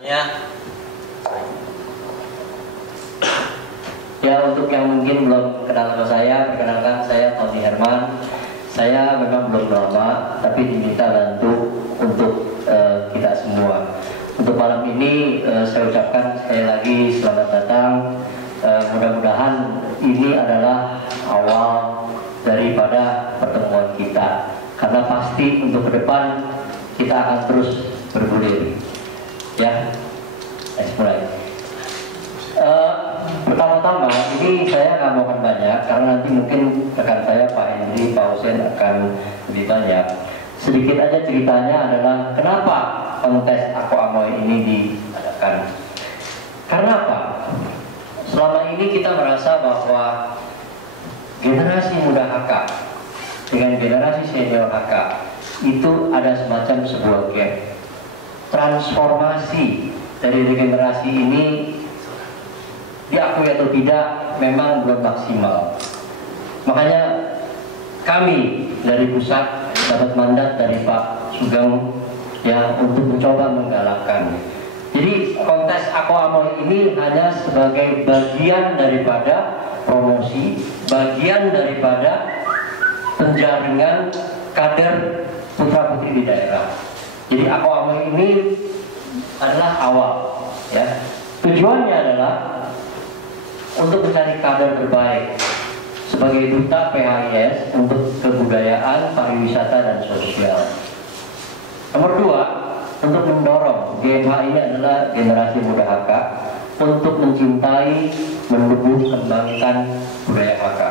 Ya. Ya, untuk yang mungkin belum kenal sama saya, perkenalkan saya Tony Herman. Saya memang belum lama, tapi diminta bantu untuk kita semua. Untuk malam ini saya ucapkan sekali lagi selamat datang. Mudah-mudahan ini adalah awal daripada pertemuan kita, karena pasti untuk ke depan kita akan terus bergulir. Ya, mulai. Pertama-tama ini saya nggak mau banyak, karena nanti mungkin rekan saya Pak Hendri, Pak Hussein akan lebih banyak. Sedikit aja ceritanya adalah kenapa kontes Aku Amoy ini diadakan. Karena apa? Selama ini kita merasa bahwa generasi muda HK dengan generasi senior HK itu ada semacam sebuah gap. Transformasi dari generasi ini, diakui atau tidak, memang belum maksimal. Makanya kami dari pusat dapat mandat dari Pak Sugeng ya untuk mencoba menggalakkan. Jadi kontes Aku Amoy ini hanya sebagai bagian daripada promosi, bagian daripada penjaringan kader putra putri di daerah. Jadi Aku Amoy ini adalah awal, ya. Tujuannya adalah untuk mencari kader terbaik sebagai duta PHIS untuk kebudayaan, pariwisata, dan sosial. Nomor dua, untuk mendorong GMH ini adalah generasi muda HK untuk mencintai, menumbuh kembangkan budaya HK.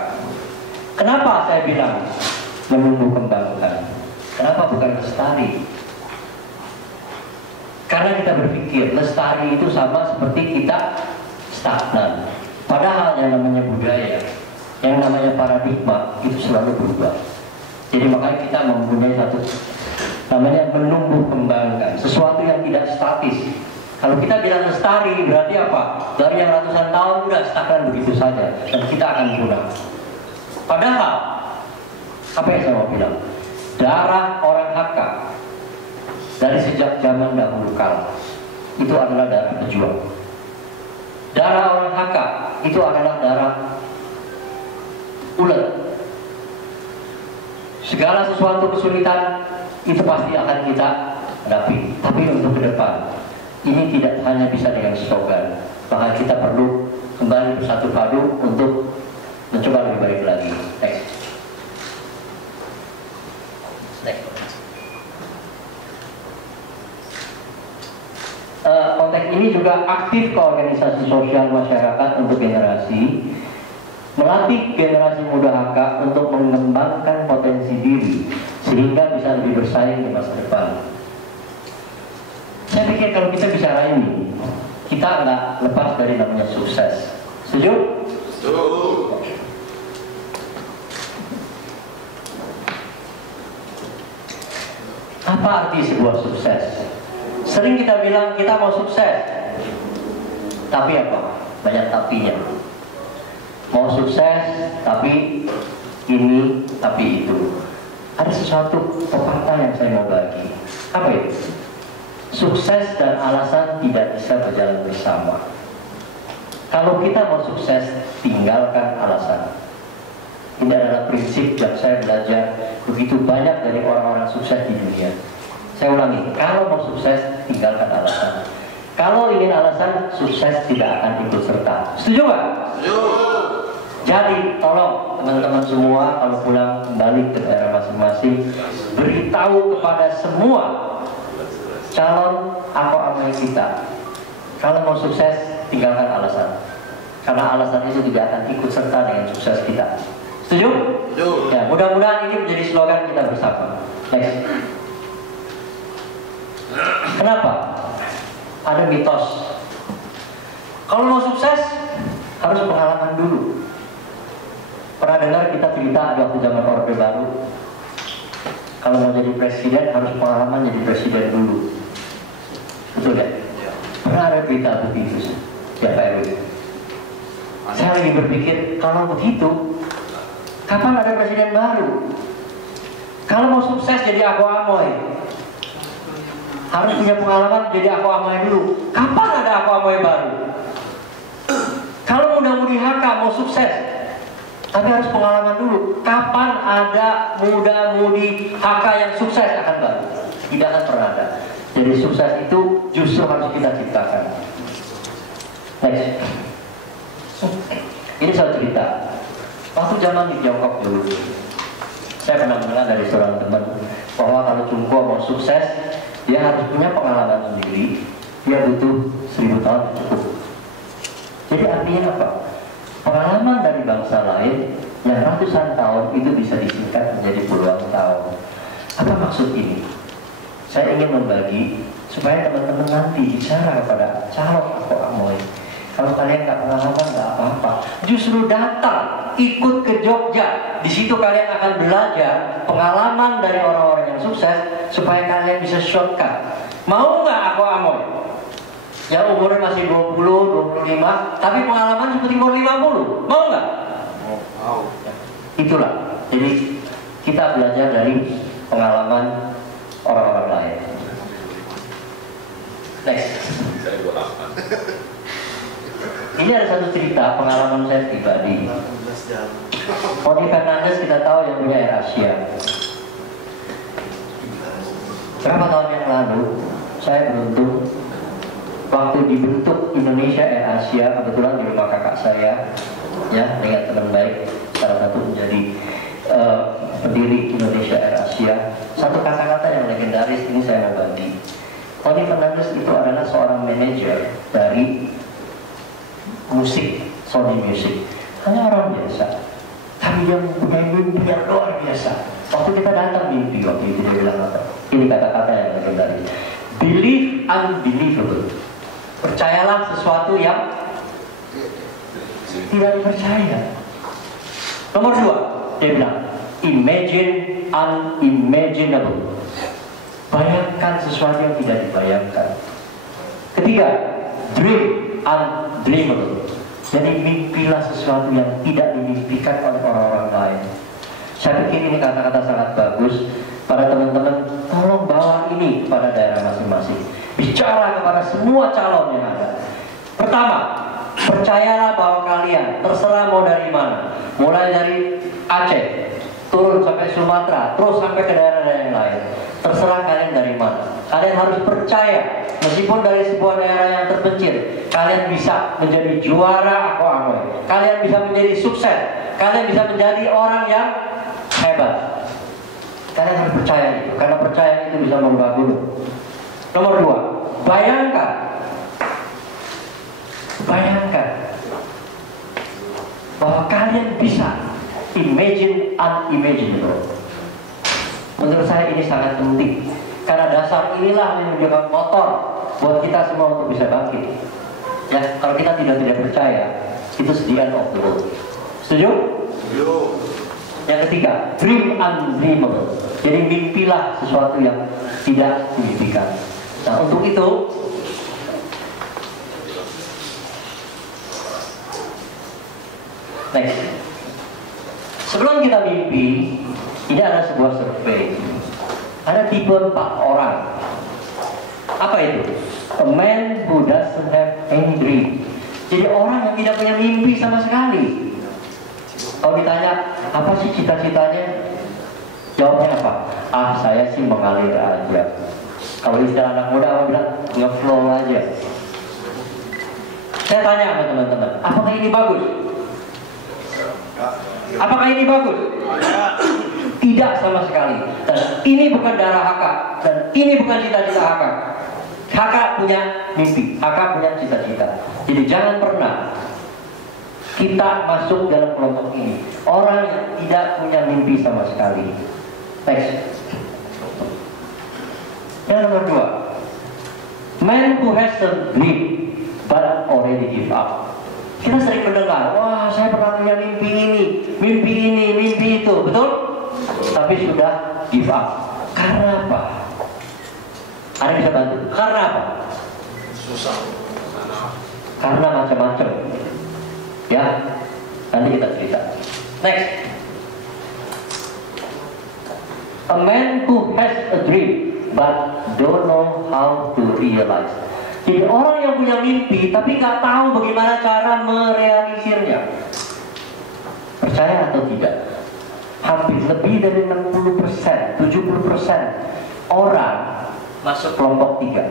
Kenapa saya bilang menumbuh kembangkan? Kenapa bukan lestari? Karena kita berpikir lestari itu sama seperti kita stagnan. Padahal yang namanya budaya, yang namanya paradigma itu selalu berubah. Jadi makanya kita mempunyai satu namanya menumbuh kembangkan, sesuatu yang tidak statis. Kalau kita bilang lestari berarti apa? Dari yang ratusan tahun sudah stagnan begitu saja dan kita akan punah. Padahal apa yang saya mau bilang? Darah orang HK dari sejak zaman dahulu kala itu adalah darah pejuang. Darah orang HK itu adalah darah ulet. Segala sesuatu kesulitan itu pasti akan kita hadapi. Tapi untuk ke depan ini tidak hanya bisa dengan slogan, bahkan kita perlu kembali bersatu padu untuk mencoba lebih baik lagi. Next. Konteks ini juga aktif ke organisasi sosial masyarakat untuk generasi, melatih generasi muda HK untuk mengembangkan potensi diri sehingga bisa lebih bersaing di masa depan. Saya pikir kalau kita bicara ini, kita nggak lepas dari namanya sukses. Setuju? Setuju. Apa arti sebuah sukses? Sering kita bilang kita mau sukses, tapi apa? Banyak tapinya. Mau sukses, tapi ini, tapi itu. Ada sesuatu pepatah yang saya mau bagi. Apa itu? Sukses dan alasan tidak bisa berjalan bersama. Kalau kita mau sukses, tinggalkan alasan. Ini adalah prinsip yang saya belajar begitu banyak dari orang-orang sukses di dunia. Saya ulangi, kalau mau sukses, tinggalkan alasan. Kalau ingin alasan, sukses tidak akan ikut serta. Setuju nggak? Setuju. Jadi tolong teman-teman semua kalau pulang kembali ke daerah masing-masing, beritahu kepada semua calon Aku Amoy kita, kalau mau sukses, tinggalkan alasan. Karena alasan itu tidak akan ikut serta dengan sukses kita. Setuju? Setuju. Ya, mudah-mudahan ini menjadi slogan kita bersama. Next. Kenapa? Ada mitos. Kalau mau sukses harus pengalaman dulu. Pernah dengar kita cerita di waktu zaman Orde Baru, kalau mau jadi presiden harus pengalaman jadi presiden dulu. Betul ya? Pernah ada berita begitu ya Pak RW? Saya lagi berpikir, kalau begitu kapan ada presiden baru? Kalau mau sukses jadi Aku Amoy, Harus punya pengalaman jadi aku amoy dulu. Kapan ada aku amoy baru? Kalau muda-mudi HK mau sukses, tapi harus pengalaman dulu. Kapan ada muda-mudi HK yang sukses akan baru? Tidak akan pernah ada. Jadi sukses itu justru harus kita ciptakan. Next. Ini satu cerita. Waktu zaman di Tiongkok dulu, saya pernah mendengar dari seorang teman bahwa kalau Cungko mau sukses, dia harus punya pengalaman sendiri. Dia butuh 1000 tahun cukup. Jadi artinya apa? Pengalaman dari bangsa lain yang ratusan tahun itu bisa disingkat menjadi puluhan tahun. Apa maksud ini? Saya ingin membagi supaya teman-teman nanti bicara kepada calon aku amoy. Kalau kalian nggak pengalaman nggak apa-apa. Justru datang, ikut ke Jogja. Di situ kalian akan belajar pengalaman dari orang-orang yang sukses supaya kalian bisa shortcut. Mau nggak aku amoy? Yang umurnya masih 20, 25, tapi pengalaman seperti umur 50. Mau nggak? Mau. Itulah. Jadi kita belajar dari pengalaman orang-orang lain. Next. Ini ada satu cerita pengalaman saya pribadi. Tony Fernandes kita tahu yang punya AirAsia. Berapa tahun yang lalu saya beruntung waktu dibentuk Indonesia AirAsia, kebetulan di rumah kakak saya, ya, dengan teman baik, salah satu menjadi pendiri Indonesia AirAsia. Satu kata-kata yang legendaris ini saya mau bagi. Tony Fernandes itu adalah seorang manajer dari musik, Sony Music. Hanya orang biasa, tapi dia mempunyai mimpi yang luar biasa. Waktu kita datang mimpi, waktu itu dia bilang apa? Ini kata-kata yang legendaris. Believe unbelievable. Percayalah sesuatu yang tidak dipercaya. Nomor 2, dia bilang, imagine unimaginable. Bayangkan sesuatu yang tidak dibayangkan. Ketiga, dream undreamable. Jadi mimpilah sesuatu yang tidak dimimpikan oleh orang-orang lain. Saya pikir ini kata-kata sangat bagus. Para teman-teman, tolong bawa ini kepada daerah masing-masing. Bicara kepada semua calon yang ada. Pertama, percayalah bahwa kalian, terserah mau dari mana, mulai dari Aceh, turun sampai Sumatera, terus sampai ke daerah-daerah yang lain. Terserah kalian dari mana. Kalian harus percaya, meskipun dari sebuah daerah yang terpencil, kalian bisa menjadi juara aku amoy. Kalian bisa menjadi sukses. Kalian bisa menjadi orang yang hebat. Kalian harus percaya itu, karena percaya itu bisa mengubah gunung. Nomor 2, bayangkan bahwa kalian bisa imagine unimaginable. Menurut saya ini sangat penting, karena dasar inilah yang menjadi motor buat kita semua untuk bisa bangkit. Ya, kalau kita tidak percaya, itu the end of the world. Setuju? Setuju. Yang ketiga, dream undreamable. Jadi mimpilah sesuatu yang tidak dimimpikan. Nah, untuk itu next. Sebelum kita mimpi, ini ada sebuah survei. Ada tipe 4 orang. Apa itu? A man who doesn't have any dream. Jadi orang yang tidak punya mimpi sama sekali. Kalau ditanya, apa sih cita-citanya? Jawabnya apa? Ah, saya sih mengalir aja. Kalau istilah anak muda, aku bilang nge-flow aja. Saya tanya sama teman-teman, apakah ini bagus? Apakah ini bagus? Tidak sama sekali. Dan ini bukan darah HK. Dan ini bukan cita-cita HK. HK punya mimpi, HK punya cita-cita. Jadi jangan pernah kita masuk dalam kelompok ini, orang yang tidak punya mimpi sama sekali. Next. Yang nomor 2, man who has a dream but already give up. Kita sering mendengar, wah saya pernah punya mimpi ini, mimpi itu, betul? Tapi sudah give up. Karena apa? Ada bisa bantu? Karena apa? Susah. Karena macam-macam. Ya, nanti kita cerita. Next. A man who has a dream but don't know how to realize. Jadi orang yang punya mimpi tapi nggak tahu bagaimana cara merealisirnya. Percaya atau tidak? Hampir lebih dari 60%, 70% orang masuk kelompok 3.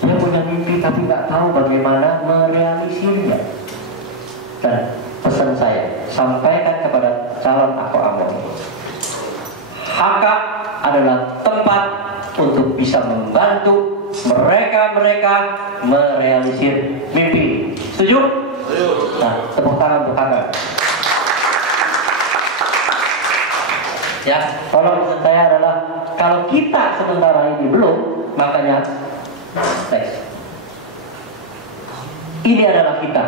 Dia punya mimpi tapi nggak tahu bagaimana merealisirnya. Dan pesan saya, sampaikan kepada calon aku Amon, HK adalah tempat untuk bisa membantu mereka merealisir mimpi. Setuju? Nah, tepuk tangan untuk HK. Ya, kalau pesan saya adalah kalau kita sementara ini belum, makanya next. Ini adalah kita.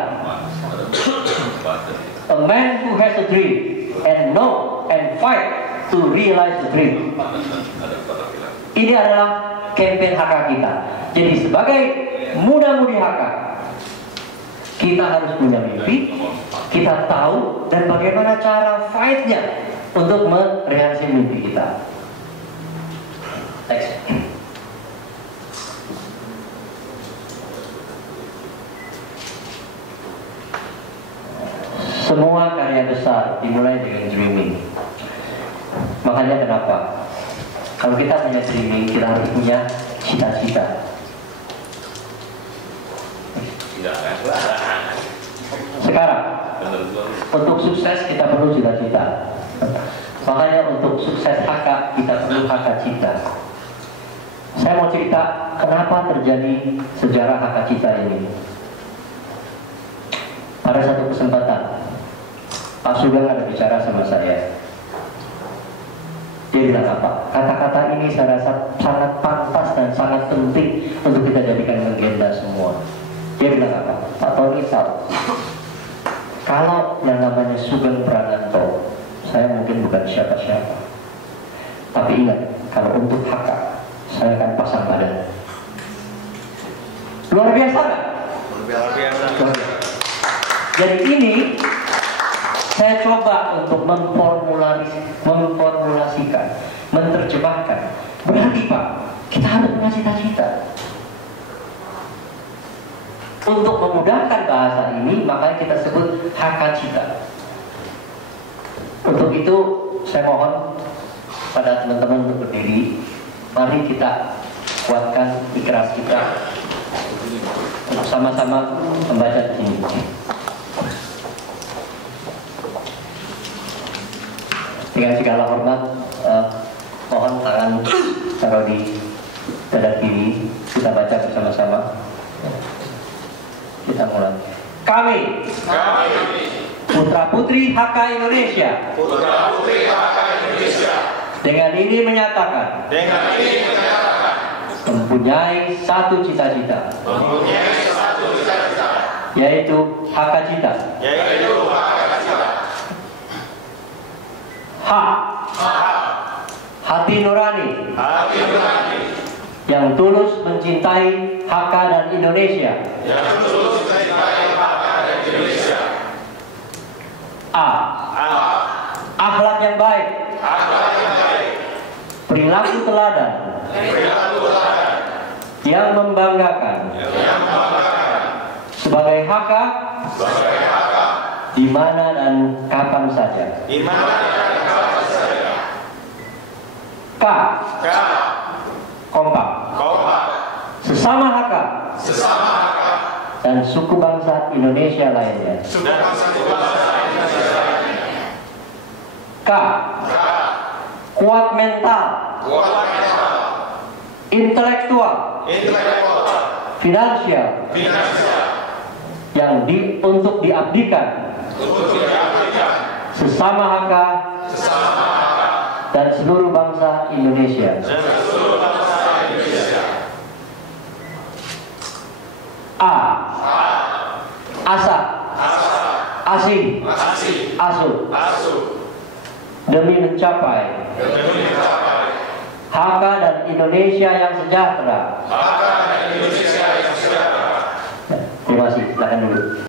A man who has a dream and know and fight to realize the dream. Ini adalah campaign HK kita. Jadi sebagai muda-mudi HK, kita harus punya mimpi, kita tahu dan bagaimana cara fight-nya untuk merealisasi mimpi kita. Next. Semua karya besar dimulai dengan dreaming. Makanya kenapa? Kalau kita punya dreaming, kita harus punya cita-cita. Sekarang, untuk sukses kita perlu cita-cita. Makanya untuk sukses HK kita perlu HK cita. Saya mau cerita kenapa terjadi sejarah HK cita ini. Pada satu kesempatan, Pak Sugeng ada bicara sama saya. Dia bilang apa? Kata-kata ini saya rasa sangat pantas dan sangat penting untuk kita jadikan legenda semua. Dia bilang apa? Pak Tony tahu, kalau yang namanya Sugeng Prananto, saya mungkin bukan siapa-siapa. Tapi ingat, kalau untuk HK, saya akan pasang badan. Luar biasa kan? Luar biasa. Jadi ini saya coba untuk memformulasikan, menerjemahkan. Berarti Pak, kita harus punya cita-cita. Untuk memudahkan bahasa ini, makanya kita sebut HK cita. Untuk itu, saya mohon pada teman-teman untuk berdiri. Mari kita kuatkan ikhlas kita untuk sama-sama membaca ini. Dengan segala hormat, mohon tangan taruh di dada kiri, kita baca bersama-sama. Kita mulai. Kami Putra Putri HK Indonesia, dengan ini menyatakan mempunyai satu cita-cita, yaitu HK cita. Hati nurani yang tulus mencintai HK dan Indonesia. Akhlak yang baik, perilaku teladan yang membanggakan sebagai HK di mana dan kapan saja. K. Kompak. Sesama HK dan suku bangsa Indonesia lainnya. K. Kuat mental, intelektual, finansial, yang untuk diabdikan sesama HK dan seluruh bangsa Indonesia. A. Asa, asih, asuh, demi mencapai HK dan Indonesia yang sejahtera. Terima kasih, silakan dulu.